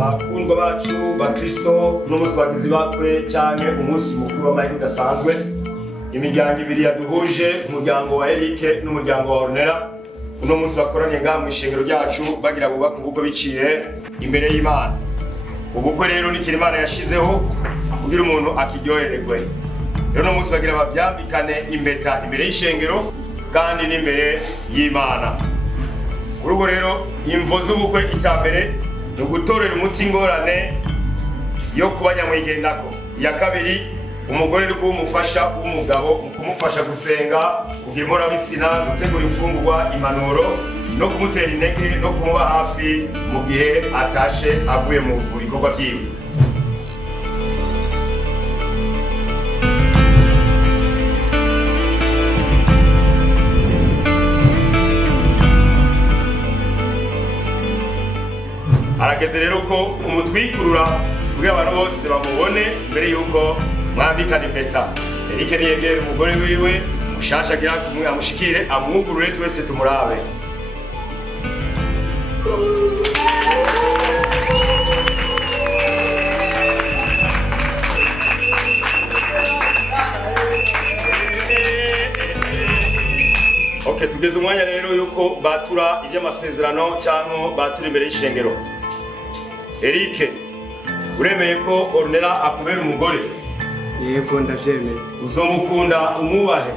bakundwa bacu bakristo n'umunsi bagizi bakwe cyane umunsi mukuru w'amahirwe udasanzwe. Imiryango ibiri yaduhuje, umuryango wa Eric n'umuryango wa Ornella. Uno munsi bakoranye ngaha mu ishengero ryacu bagira bubaka ubukwe biciye imbere y'Imana. Ubukwe rero ni Imana yashizeho kugira umuntu akiryohererwe. Rero uno munsi bagira babyambikane impeta imbere y'ishengero kandi n'imbere y'Imana. Kuri ubwo rero imvo z'ubukwe icyambere ni ugutorera umuti ingorane yo kuba nyamwigendako. Iya kabiri, umugore ni kuba umufasha w'umugabo mu kumufasha gusenga, kugira imorabitsina, gutegura imfungurwa, impanuro no kumutera intege no kumuba hafi mu gihe atashe avuye mu bikorwa byiwe. Harageze rero ko umutwikurura kugira abantu bose bamubone mbere yuko mwambikana impeta. Eric niyegere umugore wiwe mushasha agira kumwe amushikire amwugurure twese tumurabe. Okay, tugeze umwanya rero yuko batura iby'amasezerano cyangwa batura imbere y'ishengero. Eric, uremeye ko Ornella akubera umugore? Yego ndavyemeye. Uzomukunda umubahe?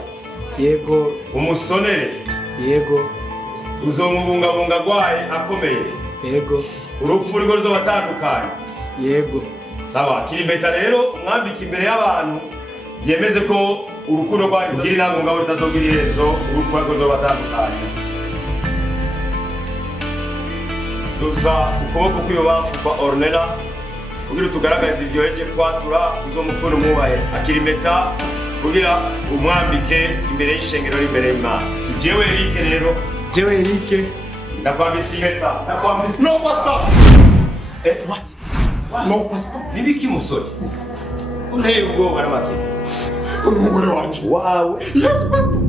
Yego. Umusonere? Yego. Uzomubungabunga gwaye akomeye? Yego. Urupfu rwo ruzobatandukanye? Yego. Sawa, kirimbeta rero mwambika imbere y'abantu yemeze ko urukundo rwanyu rugira intango ngabo rutazogira iherezo, urupfu rwo ruzobatandukanye. Dusa ukuboko kw'ibubamfu kwa Ornella kugira tugaragaze ibyoheje kwatura uzomukunda umubahe. Akirimbeta kugira umwambike imbere y'ishengero n'imbere y'Imana. Jewe Eric rero. Jewe Eric. Ndakwambisa impeta. Ndakwambisa. No pastor. What? No pastor. Nibiki musore? Unteye ubwoba n'amake. Umugore wanje. Wawe. Yes pastor.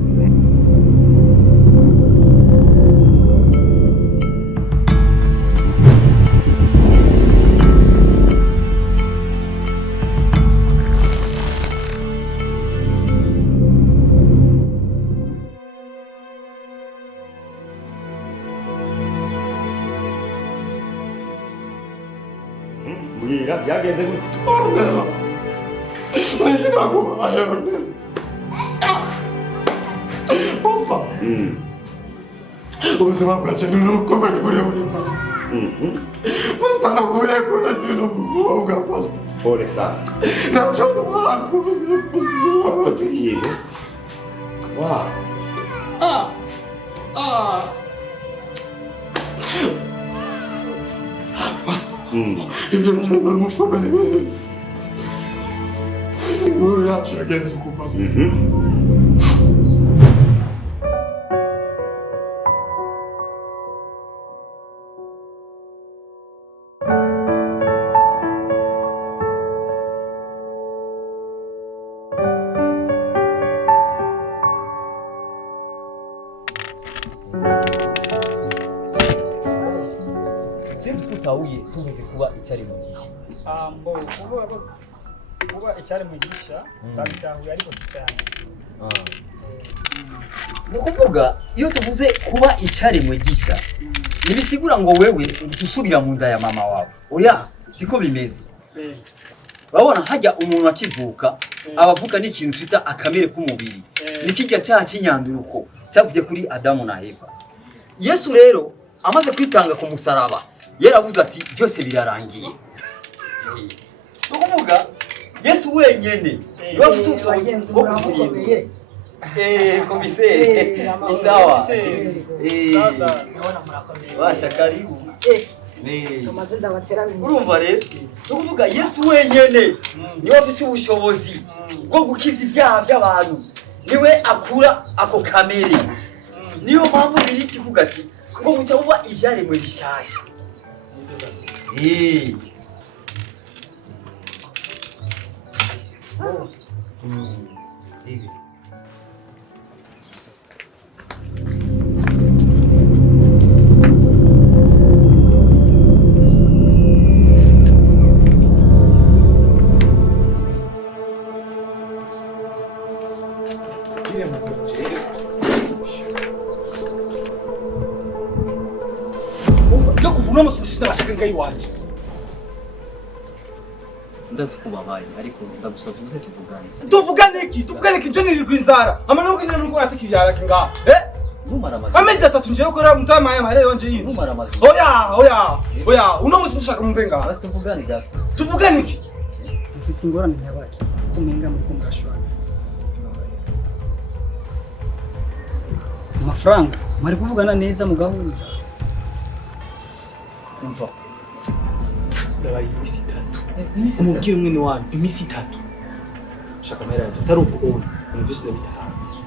Mbwira byagenze gute? Ornella. Ornella. Pastor. Ubuzima bwacu ni ukomeye muri pastor. Pastor navuye kuri ndino bwa pastor. Pole sana. Nacho nakuze pastor. Pasikiye. Wow. Pastor. Ibyo ni umukomeye. Muri yacu yagenze ku pastor. Sinzi kutahuye tuvuze kuba icyari mu gihe. Kuba icyari mu gisha babitahuye ariko si cyane. Ni ukuvuga iyo tuvuze kuba icyari mu gisha ntibisigura ngo wewe utusubira mu nda ya mama wawe. Oya, siko bimeze. Babona hajya umuntu akivuka abavuka n'ikintu twita akamere k'umubiri. Nikijya cyaha kinyanduruko cyavuye kuri Adamu na Eva. Yesu rero amaze kwitanga ku musaraba yaravuze ati byose birarangiye. Ukuvuga Yesu wenyene niwe afite ubushobozi bwo kuguhindura. Komiseri isawa. Sasa naona murakoze. Basha karibu. Urumva rero ukuvuga Yesu wenyene niwe afite ubushobozi bwo gukiza ibyaha by'abantu. Niwe akura ako kamere. Niyo mpamvu biri kivuga ati ngo mucyo buba ibyaremwe bishasha. yo kuvuna umusisi nabashaka ngai wanje. Ndazi kubabaye ariko ndagusavye uze tuvugane. Tuvugane iki njye nirigwa inzara. Amana n'ubwo nuko atikivyara kinga. Numara amazi. Amezi atatu nje ukora mutama ya mahera yonje yindi. Numara amazi. Oya, uno musi ndashaka mumve nga. Basi tuvugane gato. Tuvugane iki? Dufise ingorane nyabaki kumenga muri kumurashwana. Amafaranga mwari kuvugana neza mugahuza. Umva. Ndabaye imisi 3. Umubwire umwe wanyu imisi 3. Shaka mahera yanje atari uko umvise ndabitahanze.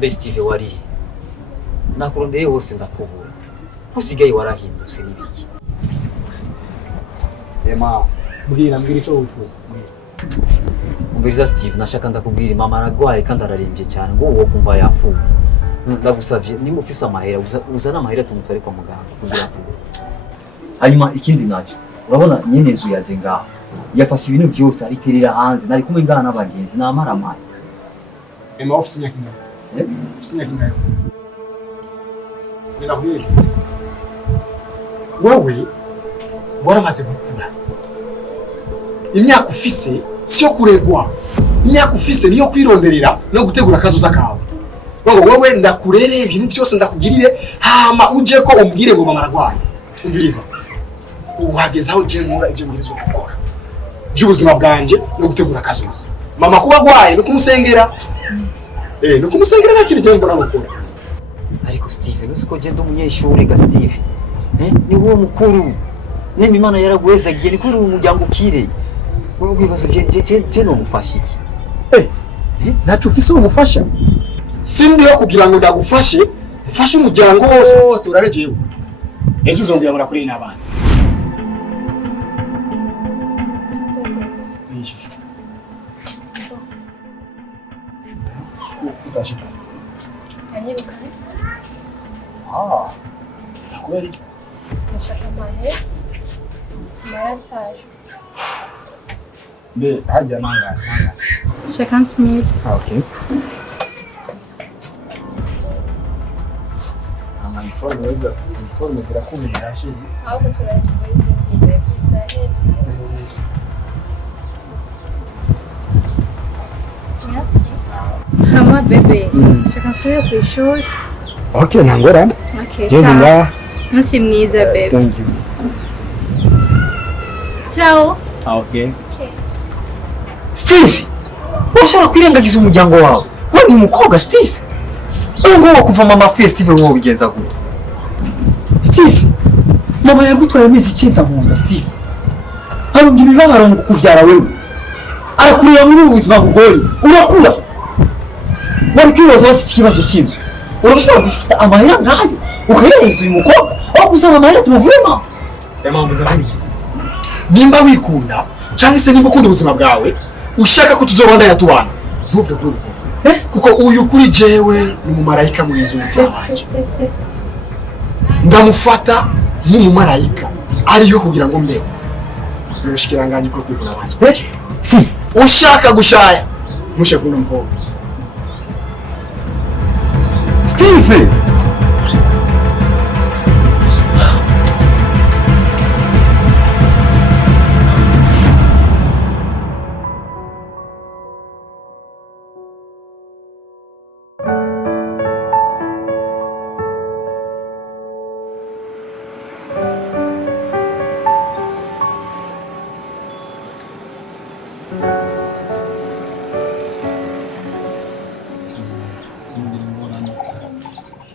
Bestive wari nakurondeye hose ndakubura usigaye warahindutse nibiki Mbwira ico wifuza. Umviriza Steve nashaka ndakubwira mama aragwaye kandi ararembye cyane ngo uwo kumva yapfuye ndagusavye nimba ufise amahera uzana amahera tumutware kwa muganga kugira apfuye hanyuma ikindi naco urabona nyene nzu yaje ngaho yafashe ibintu byose abiterera hanze nari kumwe ngana n'abagenzi namara amaye Ofisi nyakinga. Ofisi nyakinga. Ndakubwira. Wewe waramaze gukura. Imyaka ufise siyo kuregwa. Imyaka ufise niyo kwironderera no gutegura akazuza kawe. Ngo wewe ndakurere ibintu byose ndakugirire hama uje ko umbwire ngo mama aragwaye. Umviriza. Uhageze aho je nkora ibyo mbwirizwa gukora. By'ubuzima bwanje no gutegura akazuza. Mama kuba agwaye no kumusengera. No kumusengera nakiri je mbona gukora. Ariko Steve nusiko je ndo umunyeshuri ga Steve. Ni wowe mukuru. Nimba Imana yaragwezagiye ni kuri umuryango ukire. Wewe wibaza je no mufasha iki? Nacho ufise umufasha. Sindi yo kugira ngo ndagufashe, mfashe umuryango wose urabejewe. Ejo uzongera muri kuri n'abana. Anyirukane. Kubera iki? Ndashaka amahera. Amahera stage. Mbe hajya nanga. 50,000. Okay. Uniforme zirakubira shiri. Ahubwo turayizingiye pizza hetse. Merci. Hama bebe. Ndashaka nsubire ku ishuri. Okay, nangora. Okay. Ciao. Umunsi mwiza bebe. Thank you. Ciao. Okay. Steve washobora kwirengagiza umuryango wawe wewe ni umukobwa Steve ngo kuva mama fiye Steve wowe bigenza gute Steve mama yagutwaye amezi 9 mu nda Steve harungi ibibahara mu kukuvyara wewe arakurira muri ubuzima bugoye urakura wari kwibaza wasi ikibazo cy'inzu urashobora gufata amahera ngayo ukahereza uyu mukobwa aho kuzana amahera tuvuyemo Mpamvu zaraniza. Nimba wikunda cyangwa se nimba ukunda ubuzima bwawe ushaka ko tuzobandanya tubana ntuvuge kuri uko kuko uyu kuri jewe ni umumarayika murinzi umutima wanje ndamufata nk'umumarayika ariyo kugira ngo mbeho nushikiranganye ko kwivuna amaso ushaka gushaya mushe kuno mukobwa Steve!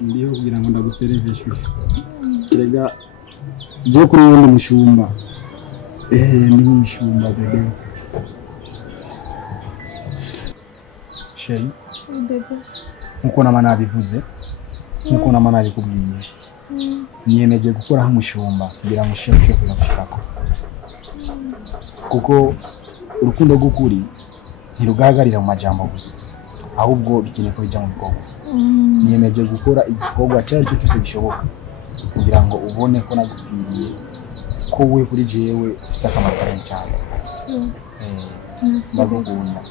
Ndiho kugira ngo ndagusereve shusho. Erega je kuri wundi mushumba. Ndi mushumba bebe. Sheri. Bebe. Nkuko nama nabivuze. Nkuko nama nabikubwiye. Niyemeje gukora nk'umushumba kugira ngo ushire cyo kuza gushirako. Kuko urukundo rw'ukuri ntirugaragarira mu majambo gusa. Ahubwo bikeneye ko bijya mu bikorwa. Niyemeje gukora igikorwa cyari cyo cyose gishoboka kugira ngo ubone ko nagupfiriye ko we kuri jewe ufise akamaro cyane. Ndagukunda.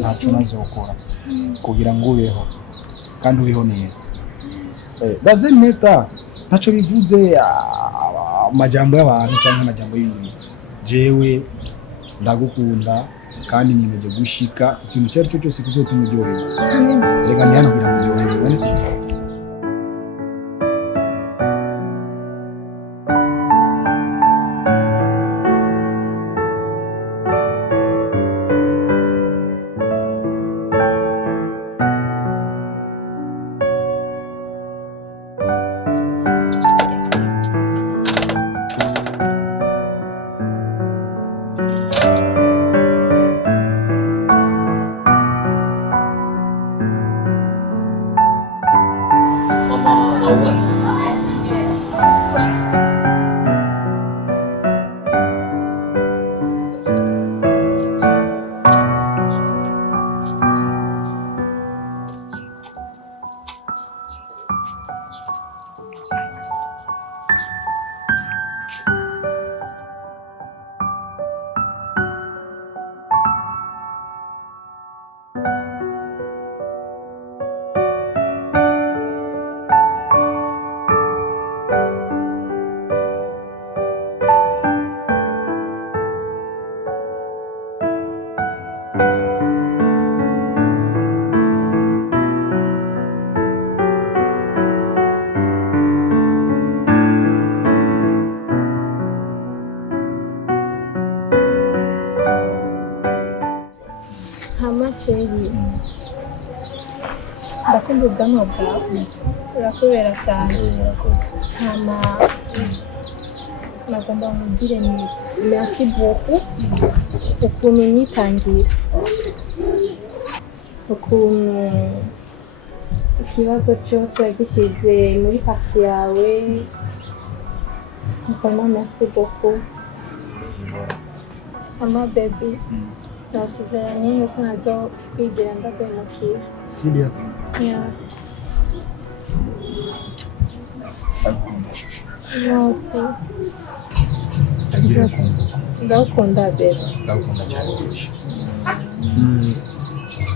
Ntacyo nazokora kugira ngo ubeho kandi ubeho neza. Doesn't matter ntacyo bivuze amajambo y'abantu cyangwa amajambo y'ibintu. Jewe ndagukunda kandi niyemeje gushika ikintu cyari cyo cyose kizotuma uryoherwa. Reka ndi hano kugira ngo uryoherwe. Bane se Sheri, ndakunda ubwanwa bwawe urakubera cyane. Hama nagomba nkubwire ni merci beaucoup ukuntu nyitangira, ukuntu ikibazo cyose wagishyize muri parti yawe. Vraiment merci beaucoup. Hama baby, nasizeranye yuko nazo kwigira ndagomokira. Serious? Yeah. Nosi. Ndakunda baby. Ndakunda cyane byinshi.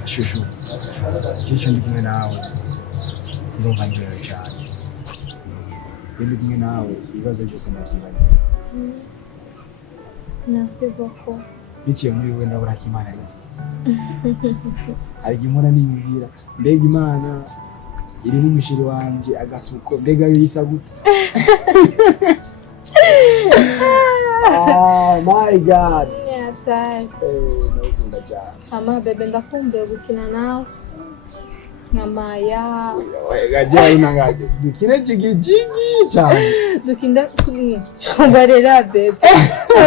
Shushu. Cyico ndi kumwe nawe. Ndumva ndyohewe cyane. Ndi kumwe nawe ibibazo byose ndabyibanye. Merci beaucoup. Biciye muri wowe ndabura ko Imana ari nziza. Ariko impora nibwira mbega Imana iri n'umushiri wanje agasuko mbega yo yisa gute. Oh my God. Yeah, thanks. Ndakunda cyane. Ama bebe ndakumbuye gukina nawe. Nkamaya. Gajya unangaje. Dukine jigi cyane. Dukinda kumwe. Barera bebe.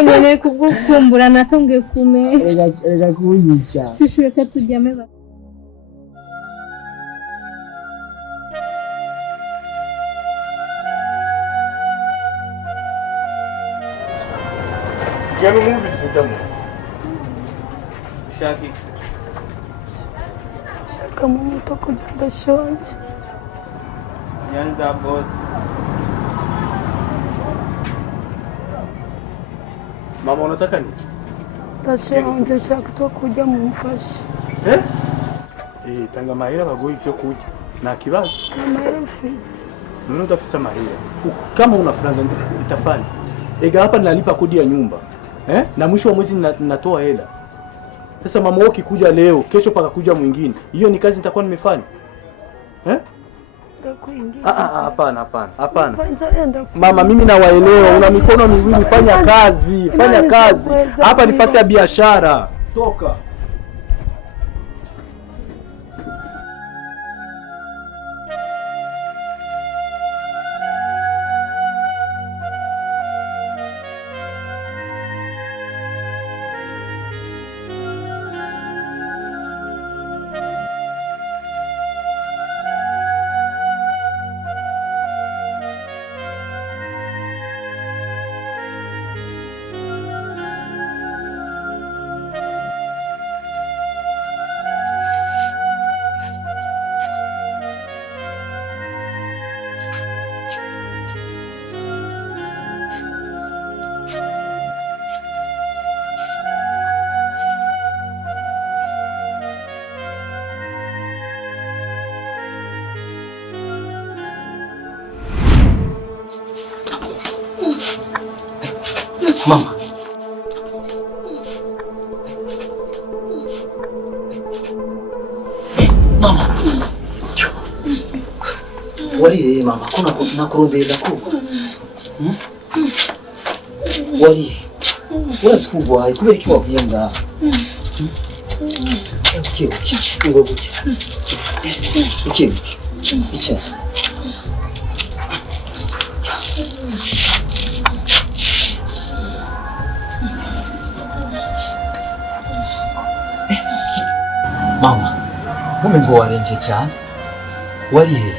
None kugukumbura natonge kume. Rega kunyica. Shushu reka tujyame ba. Gel umuvise ujyamo. Ushaka iki? Shaka mu muto kujya ndashonje. Yanda boss. Mama unataka nini? Ndashonje, shaka to kujya mumfashe. Tanga mahera baguha ivyo kurya. Na kibazo? Amahera mfise. Nuna utafisa mahera. Kama una franga utafanya. Ega hapa nalipa kodi ya nyumba. Na mwisho wa mwezi natoa hela. Sasa mama wako kikuja leo, kesho paka kuja mwingine. Hiyo ni kazi nitakuwa nimefanya. Hapana. Mama, mimi nawaelewa, una mikono miwili, fanya kazi. Hapa ni fasi ya biashara. Toka. Mama. Mama. Wariye mama, kuna nakurondera ko. Wariye. Urazi kugwaye kubera iki wavuye ngaha? Iki. Mama, umengo waremvye cyane. Wariye.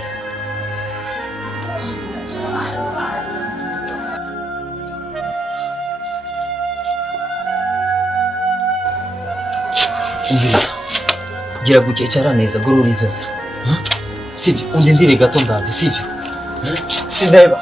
Gira gukecara neza gorora izosa. Sivyo, undindire gato ndaje, sivyo? Sindeba.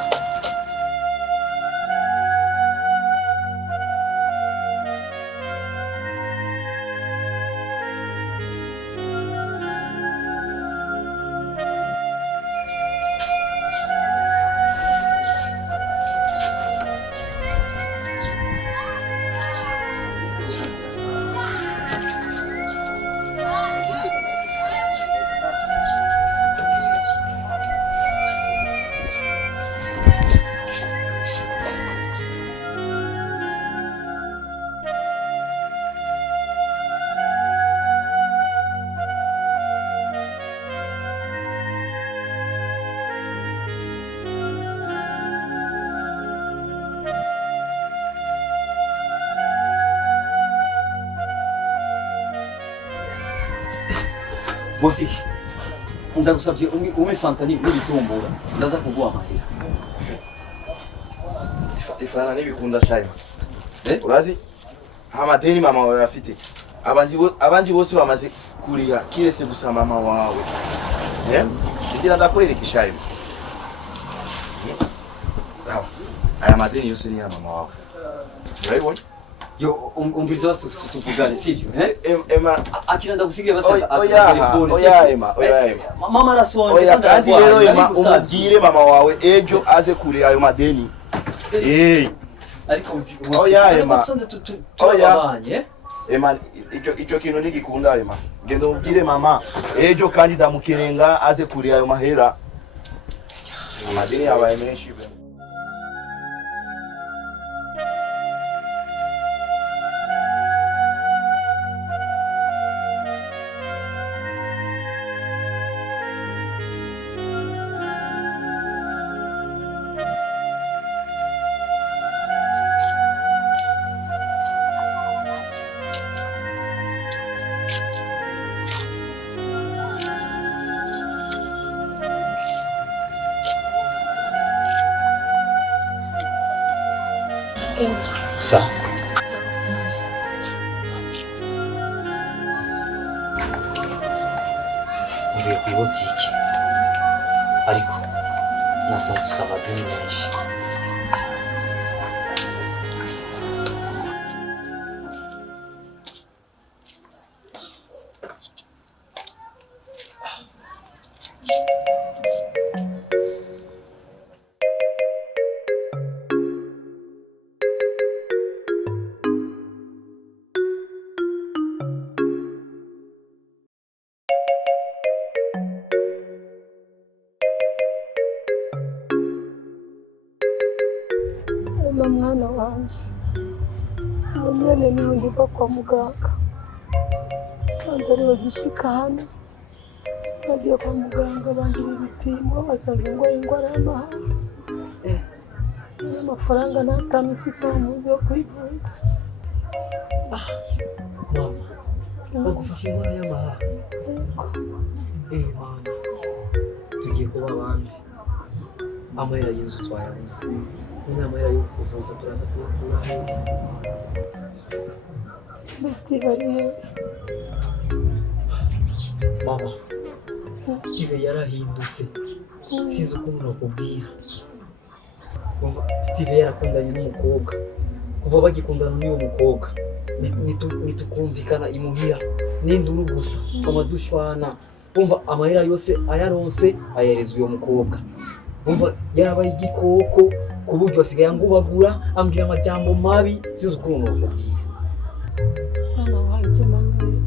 Bosiki, ndagusavye umefanta n'ibitumbura ndaza kuguha amahera. Ifana n'ibikunda shayo. Urazi? Hamadeni mama wawe afite. Abandi bose bamaze kuriha kirese gusa mama wawe. Ngira ndakwereka shayo. Aya madeni yose ni ya mama wawe. Urabibona? Yo umviriza basi tuvugane sivyo Ema akira ndagusigiye basa telefone Ema mama arasonje kandi rero Ema umubwire mama wawe ejo aze kuri ayo madeni ariko Ema turabanye Ema icyo kintu nigikunda Ema ngendo umubwire mama ejo kandi ndamukerenga aze kuri ayo mahera amadeni yabaye menshi Sa mvuye ku ibotiki ariko nasanze usaba deni menshi. hama mwana wanje nyene niho ngiva kwa muganga sanze ariwe gushika hano bagiye kwa muganga bangira ibipimo basanze ngo ingwara y'amahaha amafaranga n'atanu mfise mu byo kwivuza. Mama bagufasha ingwara y'amahaha? Mama tugiye kuba abandi amahera y'inzu twayabuze n'amahera yo kuvuza turaza kuyakura hehe? Steve ari hehe? Mama Steve yarahindutse sinzi ukuntu nakubwira. Steve yarakundanye n'umukobwa kuva bagikundana n'uwo mukobwa nitukumvikana imuhira n'induru gusa amadushwana. Umva amahera yose ayaronse ayereza uyo mukobwa. Umva yarabaye igikoko ku buryo asigaye angubagura ambwira amajambo mabi sinzi ukuntu nakubwira. Mwana wanje Manuel,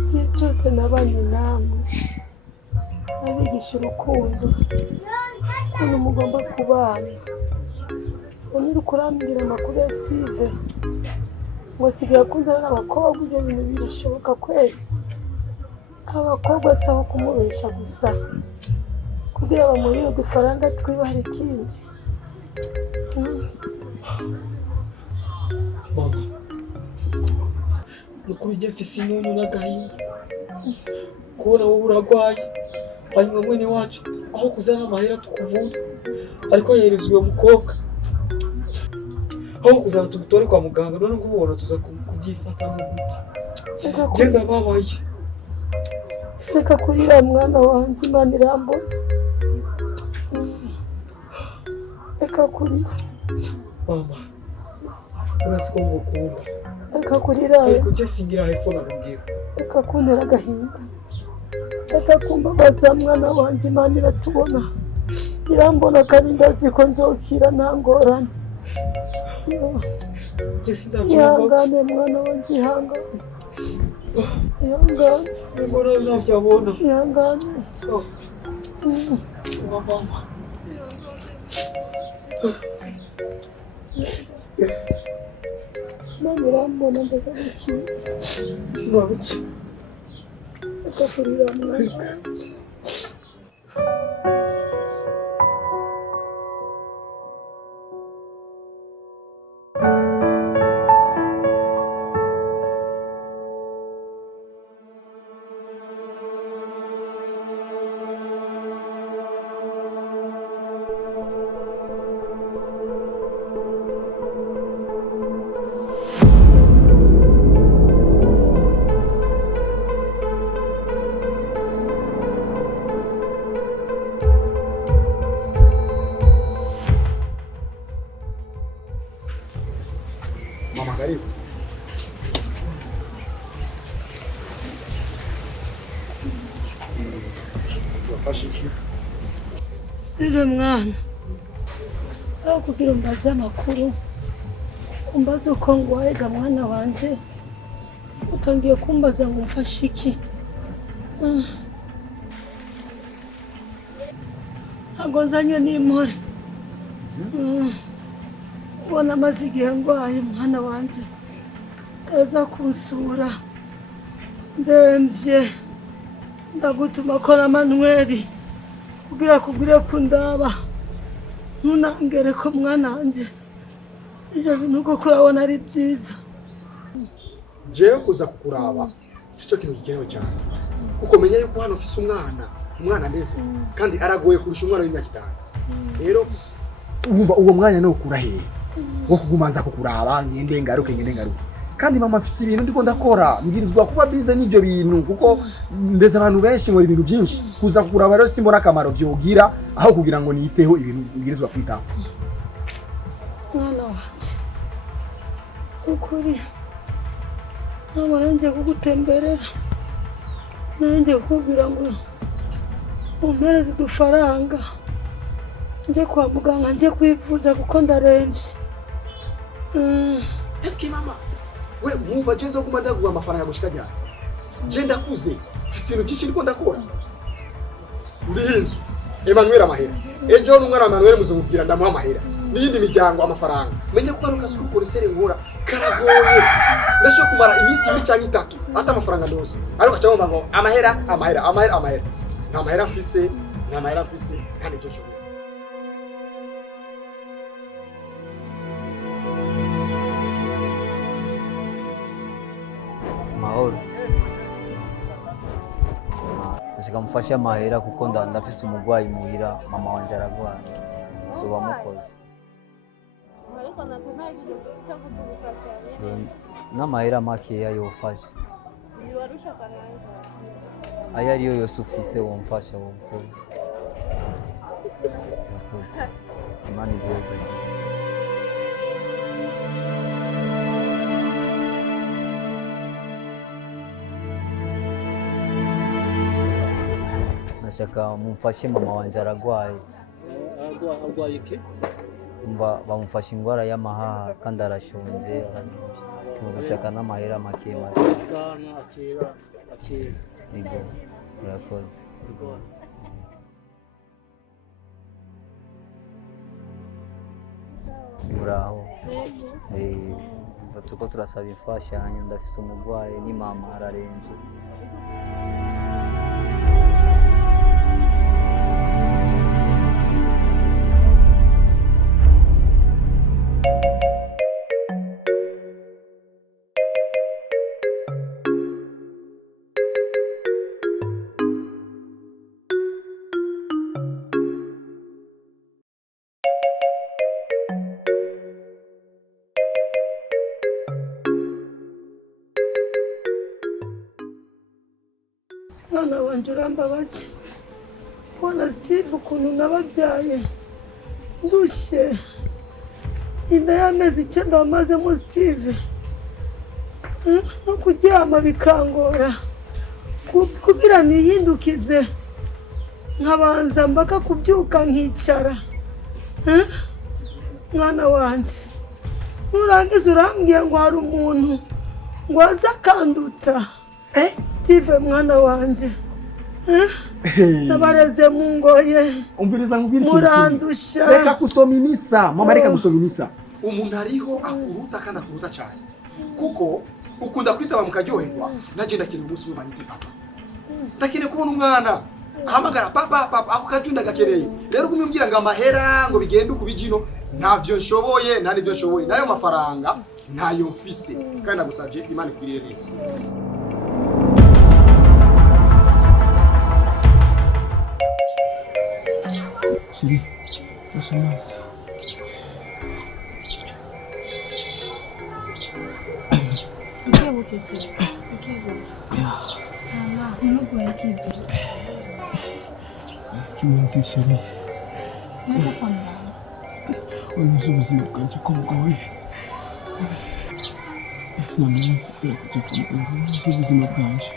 igihe cyose nabanye namwe abigisha urukundo ukuntu mugomba kubana. Uri kurambwira amakuru ya Steve ngo sigaye akundana n'abakobwa, ibyo bintu birashoboka kweli? Abakobwa asaba kumubesha gusa kugira bamuhire udufaranga twiwe hari ikindi. Mama nukuri je mfise inunu n'agahinda kubona wowe uragwaye hanyuma mwene wacu aho kuzana amahera tukuvura ariko yereza uwo mukobwa aho kuzana tugutore kwa muganga none ngo ubona tuza kubyifata mu gute. Je ndababaye. Reka kurira mwana wanje, Imana irambona. Reka kurira. Mama urasi ko ngukunda. Reka kurira. Ariko je singira iPhone arubwira. Reka kuntera agahinda. Reka kumbabaza mwana wanje, Imana iratubona. Irambona kandi ndazi ko nzokira nta ngorane. Je sindavuga. Ihangane mwana wanje, ihangane. Ihangane. Mbona unavyabona. Ihangane. Mama. Imana irambona ndaza gukira. Mwabuki. Reka kurira mwana wanje. Mama karibu. Tuwafashe iki? Steve mwana, aho kugira umbaze amakuru umbaze uko ngwaye ga mwana wanje utangiye kumbaza ngo mfashe iki? Agonzanywe n'impore. Ubona amaze igihe ngwaye mwana wanje kaza kunsura ndemvye ndagutuma kora Manuel kugira kugire kundaba ntunangere ko mwana wanje ibyo bintu uko kurabona ari byiza. Jewe kuza kukuraba sico kintu gikenewe cyane kuko menya yuko hano mfise umwana ameze kandi aragoye kurusha umwana w'imyaka 5. Rero umva uwo mwanya no ukura hehe wo kugumanza kukuraba ngende ngaruke kandi mama mfise ibintu ndiko ndakora mbwirizwa kuba bize n'ivyo bintu kuko ndeze abantu benshi ngo ibintu byinshi kuza kukuraba rero simbona akamaro byogira aho kugira ngo niteho ibintu mbwirizwa kwitaho. Mwana wanje ukuri nje kugutemberera nje kukubwira ngo umpereze udufaranga nje kwa muganga nje kwivuza kuko ndaremvye. Eski mama we mwumva jezo kuma ndaguha amafaranga gushika ryari? Je ndakuze mfise ibintu byinshi ndiko ndakora ndihinzu Emmanuel amahera ejo n'umwana wa Emmanuel muzumubwira ndamuha amahera n'iyindi miryango amafaranga menye ko kano kazi k'ubukoniseri nkora karagoye ndashobora kumara iminsi 2 cyangwa 3 ata amafaranga ndose ariko cyangwa ngo amahera nta mahera mfise nta n'icyo nshobora. Mahoro nashaka mufashe amahera kuko ndafise umurwayi muhira mama wanje aragwara uzoba mukoze n'amahera makeya yofasha ayo ariyo yose ufise womfasha womkoze Imana ibyoze. Nashaka mumfashe mama wanje aragwaye. Aragwaye iki? Bamufashe indwara y'amahaha kandi arashonje muzashaka n'amahera make sana akira Ego, murakoze. Muraho. Tuko turasaba imfashanyo ndafise umurwayi ni mama ararembye. Mwana wanje urambabaje kubona Steve ukuntu nababyaye ndushe inda y'amezi 9 wamazemo Steve no kuryama bikangora kugira nihindukize nkabanza mbaka kubyuka nkicara mwana wanje urangiza urambwiye ngo hari umuntu ngo aza akanduta Steve mwana wanje nabareze mu ngoye umviriza nkubwira murandusha reka kusoma imisa mama reka gusoma imisa umuntu ariho akuruta kandi akuruta cyane kuko ukunda kwitaba mukaryoherwa naje ndakene umunsi umwe banyite papa ndakene kubona umwana ahamagara papa ako kajunda gakeneye rero kumubwira ngo amahera ngo bigende ukubijino ntavyo nshoboye nta nibyo nshoboye nayo mafaranga ntayo mfise kandi nagusavye Imana ikwirire neza. Shiri, fasha amazi. Ukebuke shiri, ukebuke. Mama, umugwaye kibi. Kimenzi shiri. Nacha kwa mganga. Unuzu ubuzima bwanje ko bugoye. None mfite kujya kwa muganga unuzu ubuzima bwanje.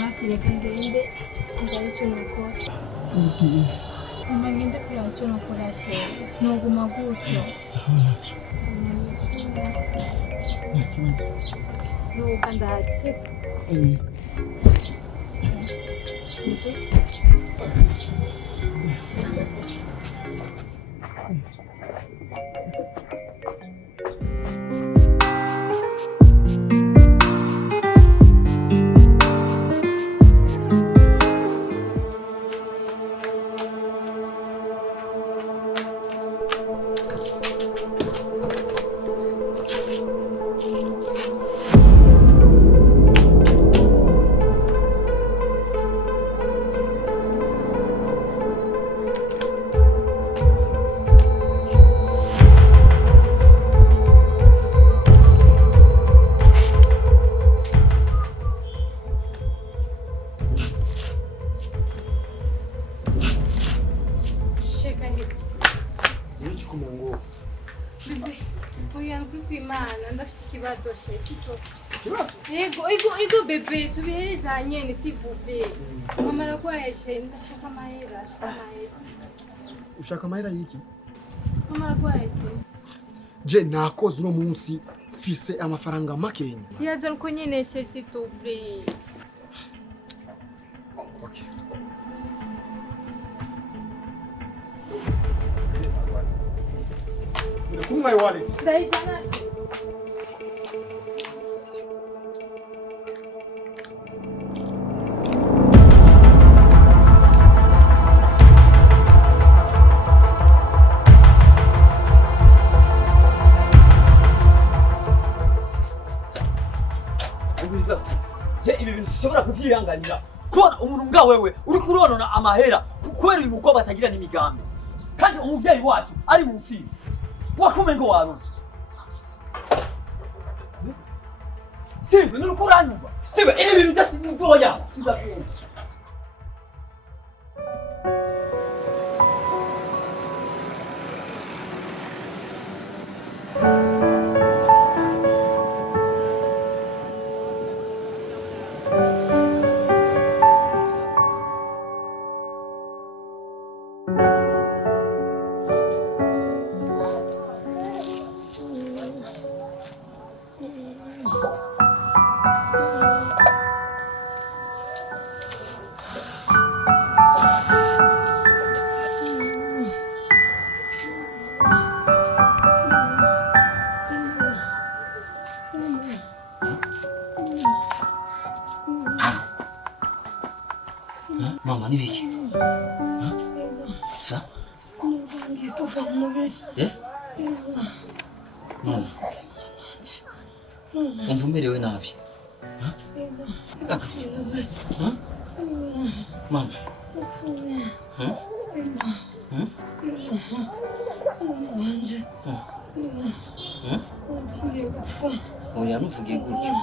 Basi reka ngende ndabe icyo nakora. Mama ngende kureba icyo nakora shehe. Ntuguma gutyo. Nta kibazo. Nuka ndahagise. Ego bebe tubihereza nyene sivuble. Mama aragwaje ndashaka amahera. Ushaka amahera yiki? Mama aragwaje. Je nakoze uno munsi mfise amafaranga makenya. Yaza uko nyene s'il te plaît. Okay. Come my wallet. Ndaizana. Ibi bintu ushobora kuvyihanganira kubona umuntu nga wewe uri kuronona amahera kubera uyu mukobwa atagira n'imigambi kandi umuvyeyi wacu ari mu mfiri wakume ngo waruze Steve nuko uranyumva Steve ibi bintu byose ndoya sidavyumva Mama ni biki? Sa? Ngiye kuva mu mubiri. Mama. Umva umerewe nabi. Mama. Wanje. Ngiye kufa. Oya ntuvuge gutyo.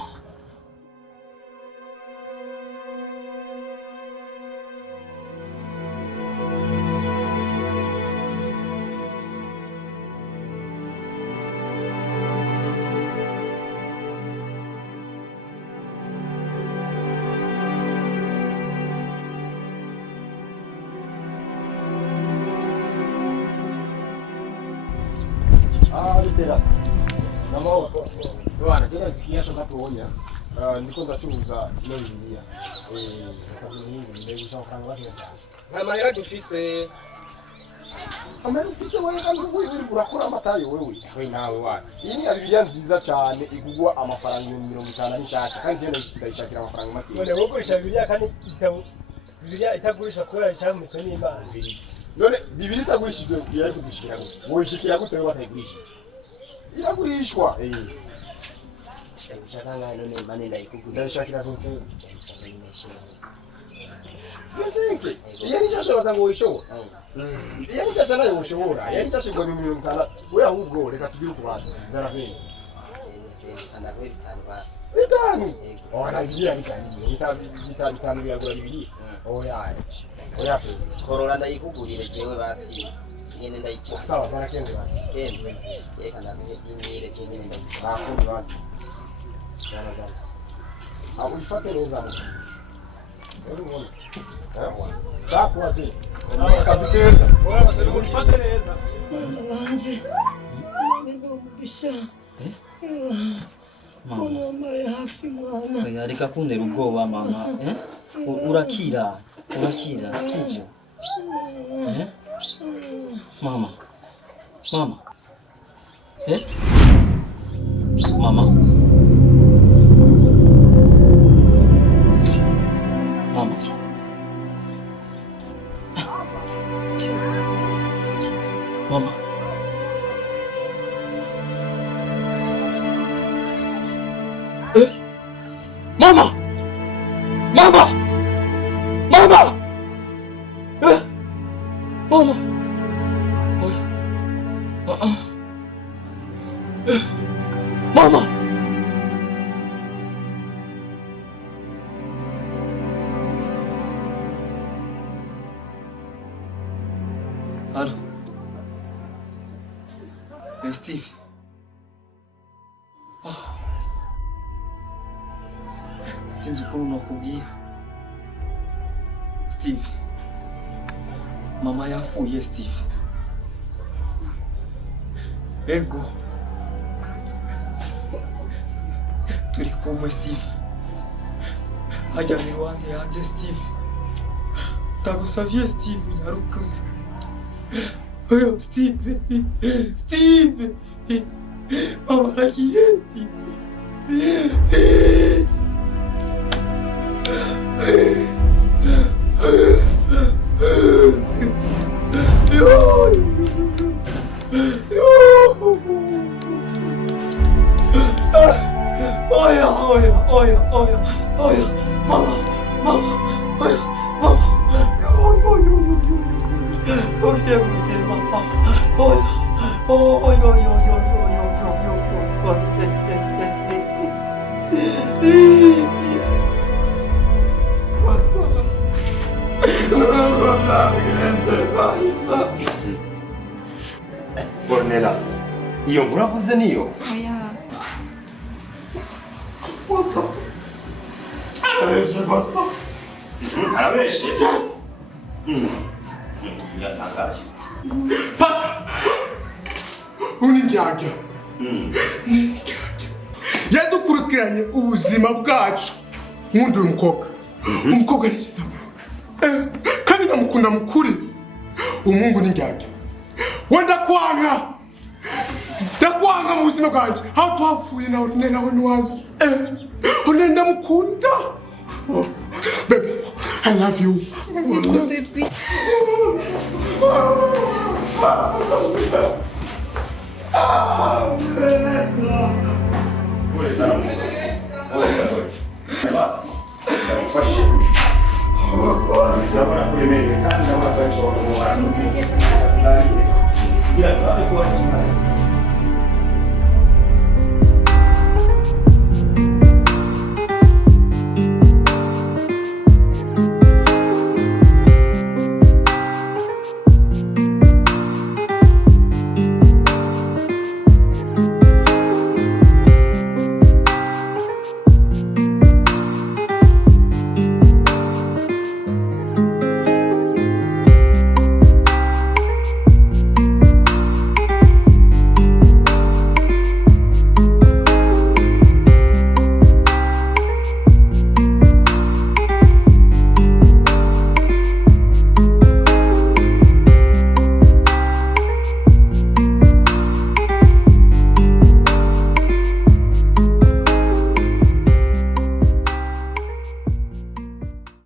Terasa. Mama bwana tena nisikia shoka tuonya. Niko ndachuza ino Biblia. Sasa mimi ndio nishafanya watu. Na mahera dufise. Amahera ufise wewe kandi wewe urakora amatayo wewe. Wewe nawe wana. Iyi ni Biblia nziza cyane igugwa amafaranga 50 n'ishaka kandi tena ndayishakira amafaranga make. None wowe gurisha Biblia kandi Biblia itagurisha kubera cyangwa miso n'Imana. None Biblia itagurishijwe yari kugishikira gute? Woyishikira gute wewe batayigurisha? Iragurishwa. Ushakanga none mane ndayikugura. Ndayishakira Vincent. Vincent. Yari cyasho bazango wisho. Yari cyasho nayo ushobora. Yari cyasho ngo 50. Wewe ahubwo reka tugire ukubasa. Zara veni. Ana wewe bitanu basi. Bitanu. Ona Biblia bitanu biragura Biblia. Oya. Oya fe. Korora ndayikugurire jewe basi. Yene ndayicho. Sawa zara kenze basi. Kenze. Cheka na nyingire nyingine ndayicho. Bakuru basi. Zara. Abo ifate neza. Sawa. Takwaze. Sawa kazi keza. Bora basi ifate neza. Mwana wanje. Nani umugisha. Mama ya hafi mwana. Oya reka kuntera ubwoba mama. Urakira sivyo? Mama. Mama. Mama. Mama. Mama. Mama! Mama! Mama! Mama! Oi. Mama! Allô? Steve? Sinzi ukuntu nakubwira. Steve. Mama yafuye Steve. Ego. Turi kumwe Steve. Hajya mu Rwanda yanje Steve. Ndagusavye Steve nyarukuze. Oyo Steve. Steve. Mama rakiye Steve. Oya, mama, oya, mama, oya, gute, mama, Bornella, iyo muravuze niyo? Oya. Basta. Arabeshe. Biratangaje. Basta. Unijyaga. Yadukurikiranye ubuzima bwacu. Nkundi umukobwa. Umukobwa ni kandi namukunda mukuri. Umungu ninjyaga. Wenda kwanga. Ndakwanga mu buzima bwanjye. Aho twapfuye nawe ntiwazi. Unenda mukunda. Baby, I love you. I love you, baby. Gracias.